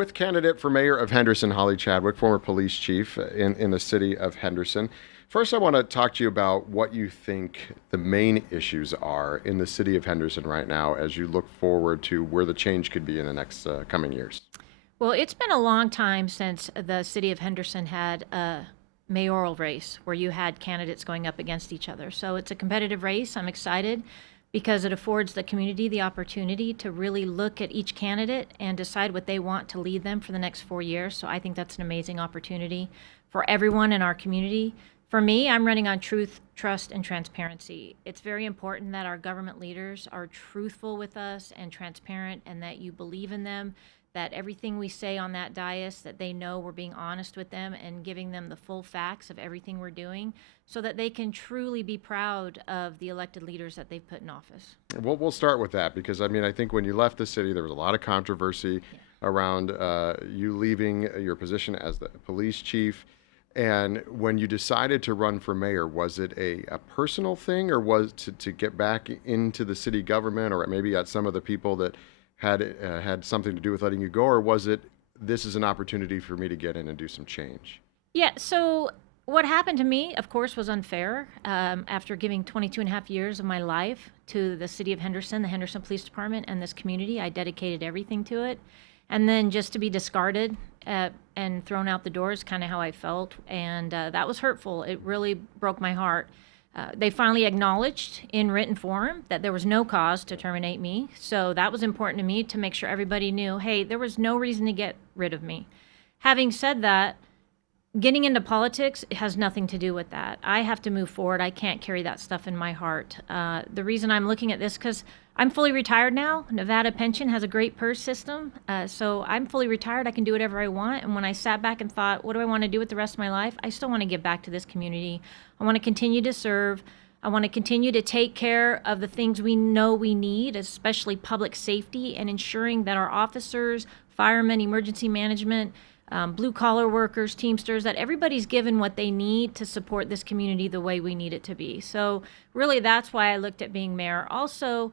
with candidate for mayor of Henderson, Hollie Chadwick, former police chief in the city of Henderson. First, I want to talk to you about what you think the main issues are in the city of Henderson right now as you look forward to where the change could be in the next coming years. Well, it's been a long time since the city of Henderson had a mayoral race where you had candidates going up against each other. So it's a competitive race. I'm excited because it affords the community the opportunity to really look at each candidate and decide what they want to lead them for the next 4 years. So I think that's an amazing opportunity for everyone in our community. For me, I'm running on truth, trust, and transparency. It's very important that our government leaders are truthful with us and transparent, and that you believe in them, that everything we say on that dais, that they know we're being honest with them and giving them the full facts of everything we're doing so that they can truly be proud of the elected leaders that they've put in office. We'll start with that because I think when you left the city, there was a lot of controversy around you leaving your position as the police chief. And when you decided to run for mayor, was it a personal thing, or was to get back into the city government, or maybe at some of the people that had something to do with letting you go, or was it this is an opportunity for me to get in and do some change? Yeah, so what happened to me, of course, was unfair. After giving 22 and a half years of my life to the city of Henderson, the Henderson Police Department, and this community, I dedicated everything to it. And then just to be discarded and thrown out the door is kind of how I felt. And that was hurtful. It really broke my heart. They finally acknowledged in written form that there was no cause to terminate me. So that was important to me to make sure everybody knew, hey, there was no reason to get rid of me. Having said that, getting into politics has nothing to do with that. I have to move forward. I can't carry that stuff in my heart. The reason I'm looking at this, because I'm fully retired now. Nevada pension has a great PERS system. So I'm fully retired. I can do whatever I want. And when I sat back and thought, what do I want to do with the rest of my life? I still want to give back to this community. I want to continue to serve. I want to continue to take care of the things we know we need, especially public safety and ensuring that our officers, firemen, emergency management, blue collar workers, Teamsters, that everybody's given what they need to support this community the way we need it to be. So really that's why I looked at being mayor. Also,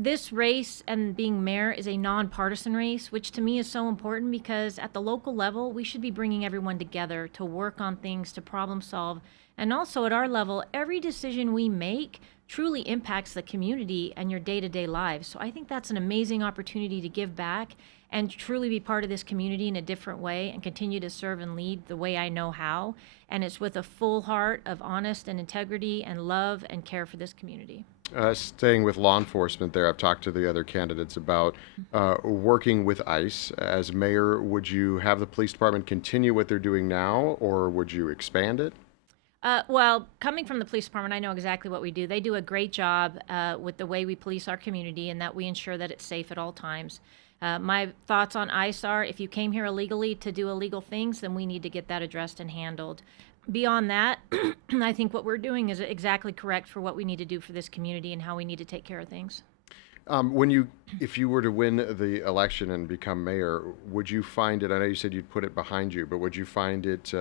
this race and being mayor is a nonpartisan race, which to me is so important because at the local level, we should be bringing everyone together to work on things, to problem solve. And also at our level, every decision we make truly impacts the community and your day-to-day lives. So I think that's an amazing opportunity to give back and truly be part of this community in a different way and continue to serve and lead the way I know how. And it's with a full heart of honest and integrity and love and care for this community. Staying with law enforcement there, I've talked to the other candidates about working with ICE. As mayor, would you have the police department continue what they're doing now, or would you expand it? Well, coming from the police department, I know exactly what we do. They do a great job with the way we police our community and that we ensure that it's safe at all times. My thoughts on ICE are if you came here illegally to do illegal things, then we need to get that addressed and handled. Beyond that, I think what we're doing is exactly correct for what we need to do for this community and how we need to take care of things. If you were to win the election and become mayor, would you find it, I know you said you'd put it behind you, but would you find it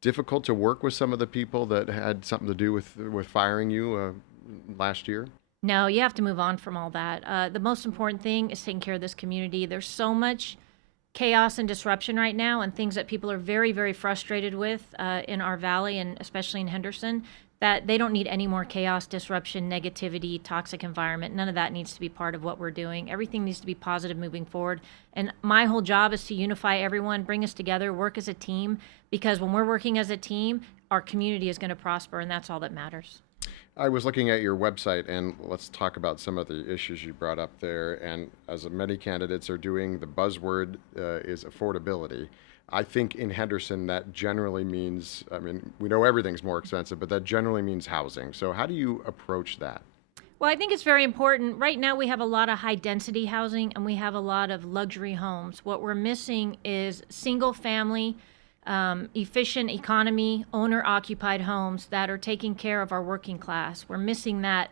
difficult to work with some of the people that had something to do with firing you last year? No, you have to move on from all that. The most important thing is taking care of this community. There's so much chaos and disruption right now and things that people are very, very frustrated with in our valley and especially in Henderson, that they don't need any more chaos, disruption, negativity, toxic environment. None of that needs to be part of what we're doing. Everything needs to be positive moving forward. And my whole job is to unify everyone, bring us together, work as a team, because when we're working as a team, our community is going to prosper, and that's all that matters. I was looking at your website, and let's talk about some of the issues you brought up there. And as many candidates are doing, the buzzword is affordability. I think in Henderson that generally means, we know everything's more expensive, but that generally means housing. So how do you approach that? Well, I think it's very important. Right now we have a lot of high density housing and we have a lot of luxury homes. What we're missing is single family, efficient economy, owner-occupied homes that are taking care of our working class. We're missing that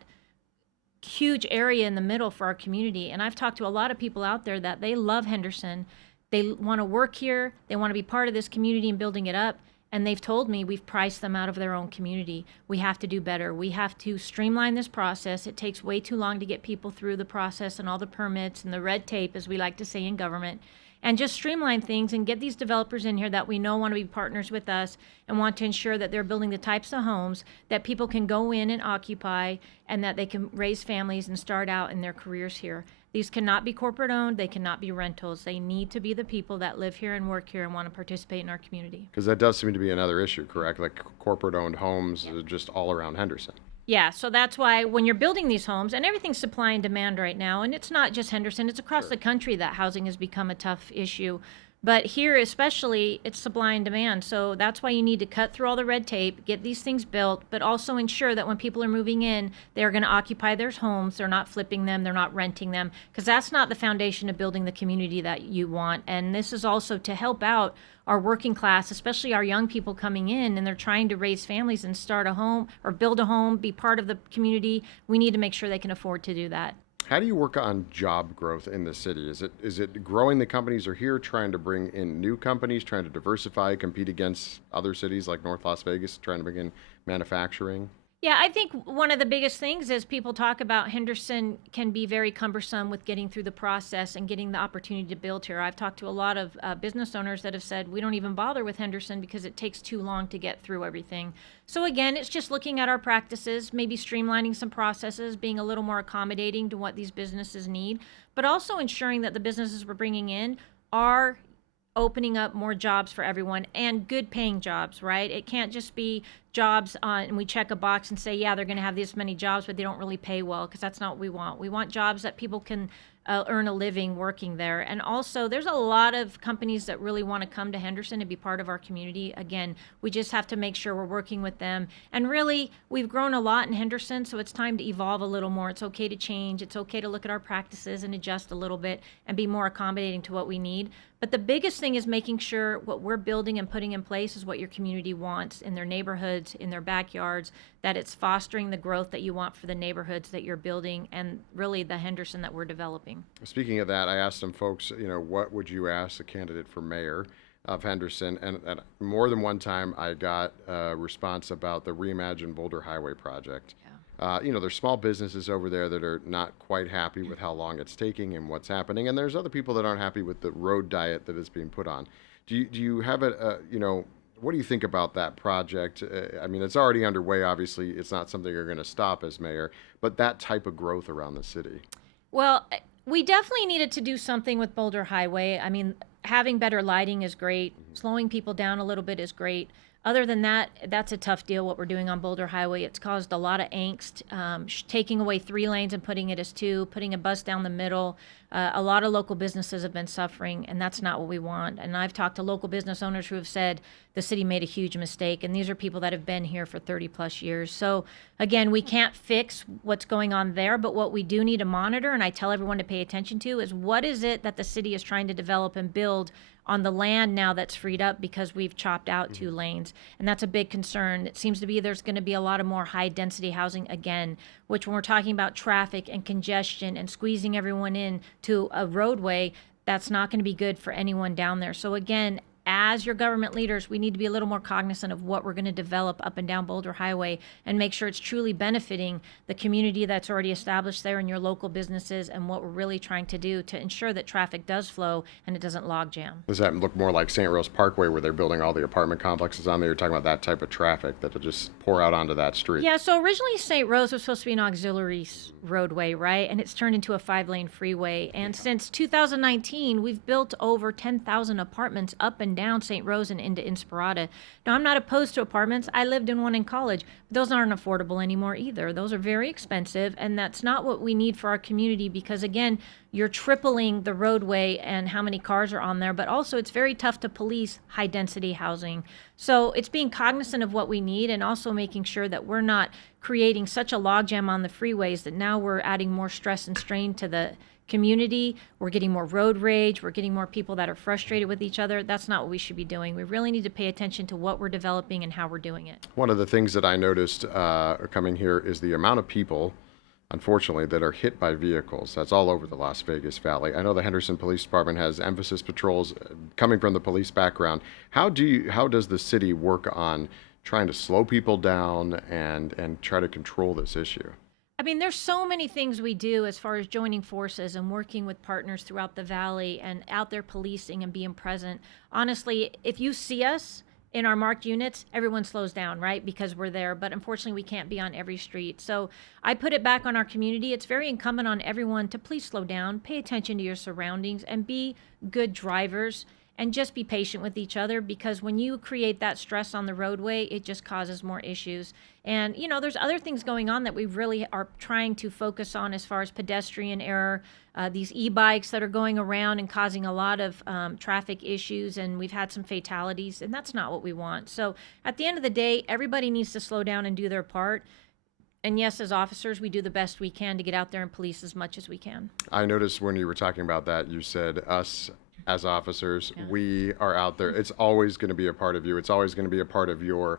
huge area in the middle for our community. And I've talked to a lot of people out there that they love Henderson. They want to work here. They want to be part of this community and building it up. And they've told me we've priced them out of their own community. We have to do better. We have to streamline this process. It takes way too long to get people through the process and all the permits and the red tape, as we like to say in government. and just streamline things and get these developers in here that we know want to be partners with us and want to ensure that they're building the types of homes that people can go in and occupy and that they can raise families and start out in their careers here. These cannot be corporate owned. They cannot be rentals. They need to be the people that live here and work here and want to participate in our community. Because that does seem to be another issue, correct? Like corporate owned homes just all around Henderson. Yeah, so that's why when you're building these homes, and everything's supply and demand right now, and it's not just Henderson, it's across the country that housing has become a tough issue. But here especially, it's supply and demand. So that's why you need to cut through all the red tape, get these things built, but also ensure that when people are moving in, they're going to occupy their homes. They're not flipping them. They're not renting them, because that's not the foundation of building the community that you want. And this is also to help out our working class, especially our young people coming in, and they're trying to raise families and start a home or build a home, be part of the community. We need to make sure they can afford to do that. How do you work on job growth in the city? Is it growing the companies are here, trying to bring in new companies, trying to diversify, compete against other cities like North Las Vegas, trying to bring in manufacturing? Yeah, I think one of the biggest things is people talk about Henderson can be very cumbersome with getting through the process and getting the opportunity to build here. I've talked to a lot of business owners that have said, we don't even bother with Henderson because it takes too long to get through everything. So again, it's just looking at our practices, maybe streamlining some processes, being a little more accommodating to what these businesses need, but also ensuring that the businesses we're bringing in are opening up more jobs for everyone and good paying jobs, right? It can't just be jobs on and we check a box and say, yeah, they're going to have this many jobs, but they don't really pay well, because that's not what we want. We want jobs that people can earn a living working there. And also, there's a lot of companies that really want to come to Henderson and be part of our community. Again, we just have to make sure we're working with them. And really, we've grown a lot in Henderson, so it's time to evolve a little more. It's okay to change. It's okay to look at our practices and adjust a little bit and be more accommodating to what we need. But the biggest thing is making sure what we're building and putting in place is what your community wants in their neighborhoods, in their backyards, that it's fostering the growth that you want for the neighborhoods that you're building and really the Henderson that we're developing. Speaking of that, I asked some folks, what would you ask a candidate for mayor of Henderson? And more than one time, I got a response about the Reimagined Boulder Highway project. There's small businesses over there that are not quite happy with how long it's taking and what's happening. And there's other people that aren't happy with the road diet that is being put on. Do you have what do you think about that project? I mean, it's already underway. Obviously, it's not something you're going to stop as mayor, but that type of growth around the city. Well, we definitely needed to do something with Boulder Highway. I mean, having better lighting is great. Slowing people down a little bit is great. Other than that, that's a tough deal, what we're doing on Boulder Highway. It's caused a lot of angst, taking away 3 lanes and putting it as 2, putting a bus down the middle. A lot of local businesses have been suffering, and that's not what we want. And I've talked to local business owners who have said the city made a huge mistake, and these are people that have been here for 30 plus years. So again, we can't fix what's going on there, but what we do need to monitor, and I tell everyone to pay attention to, is what is it that the city is trying to develop and build on the land now that's freed up because we've chopped out 2 lanes. And that's a big concern. It seems to be there's going to be a lot of more high density housing again, which when we're talking about traffic and congestion and squeezing everyone in to a roadway, that's not going to be good for anyone down there. So again, as your government leaders, we need to be a little more cognizant of what we're going to develop up and down Boulder Highway and make sure it's truly benefiting the community that's already established there and your local businesses, and what we're really trying to do to ensure that traffic does flow and it doesn't log jam. Does that look more like St. Rose Parkway, where they're building all the apartment complexes on there? You're talking about that type of traffic that will just pour out onto that street. Yeah, so originally St. Rose was supposed to be an auxiliary roadway, right? And it's turned into a 5-lane freeway. And since 2019, we've built over 10,000 apartments up and down St. Rose and into Inspirata. Now, I'm not opposed to apartments. I lived in one in college. Those aren't affordable anymore either. Those are very expensive, and that's not what we need for our community, because again, you're tripling the roadway and how many cars are on there, but also it's very tough to police high density housing. So it's being cognizant of what we need and also making sure that we're not creating such a logjam on the freeways that now we're adding more stress and strain to the community. We're getting more road rage. We're getting more people that are frustrated with each other. That's not what we should be doing. We really need to pay attention to what we're developing and how we're doing it. One of the things that I noticed coming here is the amount of people, unfortunately, that are hit by vehicles. That's all over the Las Vegas Valley. I know the Henderson Police Department has emphasis patrols coming from the police background. How does the city work on trying to slow people down and try to control this issue? I mean, there's so many things we do as far as joining forces and working with partners throughout the valley and out there policing and being present. Honestly, if you see us in our marked units, everyone slows down, right? Because we're there. But unfortunately, we can't be on every street. So I put it back on our community. It's very incumbent on everyone to please slow down, pay attention to your surroundings, and be good drivers. And just be patient with each other, because when you create that stress on the roadway, it just causes more issues. And, you know, there's other things going on that we really are trying to focus on as far as pedestrian error, these e-bikes that are going around and causing a lot of traffic issues. And we've had some fatalities, and that's not what we want. So at the end of the day, everybody needs to slow down and do their part. And yes, as officers, we do the best we can to get out there and police as much as we can. I noticed when you were talking about that, you said us as officers, we are out there. It's always going to be a part of you. It's always going to be a part of your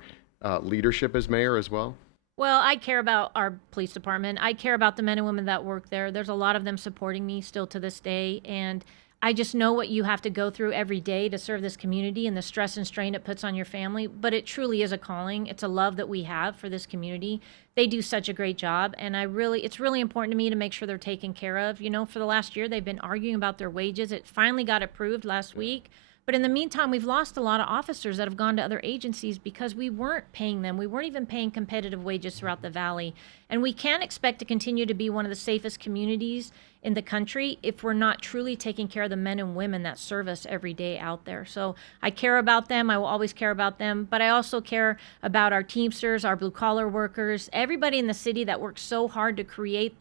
leadership as mayor as well. Well, I care about our police department. I care about the men and women that work there. There's a lot of them supporting me still to this day. And I just know what you have to go through every day to serve this community and the stress and strain it puts on your family. But it truly is a calling. It's a love that we have for this community. They do such a great job. And it's really important to me to make sure they're taken care of. You know, for the last year, they've been arguing about their wages. It finally got approved last week. But in the meantime, we've lost a lot of officers that have gone to other agencies because we weren't paying them. We weren't even paying competitive wages throughout the valley. And we can't expect to continue to be one of the safest communities in the country if we're not truly taking care of the men and women that serve us every day out there. So I care about them. I will always care about them. But I also care about our Teamsters, our blue-collar workers, everybody in the city that works so hard to create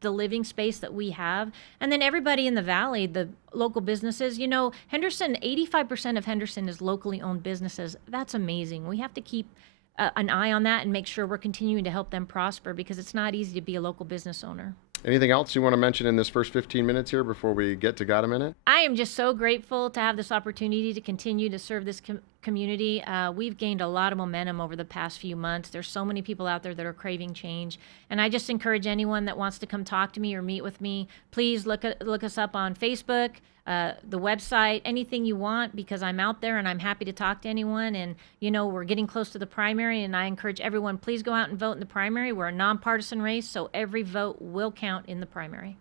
the living space that we have. And then everybody in the valley, the local businesses. You know, Henderson, 85% of Henderson is locally owned businesses. That's amazing. We have to keep an eye on that and make sure we're continuing to help them prosper, because it's not easy to be a local business owner. Anything else you want to mention in this first 15 minutes here before we get to Got a Minute? I am just so grateful to have this opportunity to continue to serve this community. We've gained a lot of momentum over the past few months. There's so many people out there that are craving change. And I just encourage anyone that wants to come talk to me or meet with me, please look us up on Facebook, the website, anything you want, because I'm out there and I'm happy to talk to anyone. And, you know, we're getting close to the primary, and I encourage everyone, please go out and vote in the primary. We're a nonpartisan race, so every vote will count in the primary.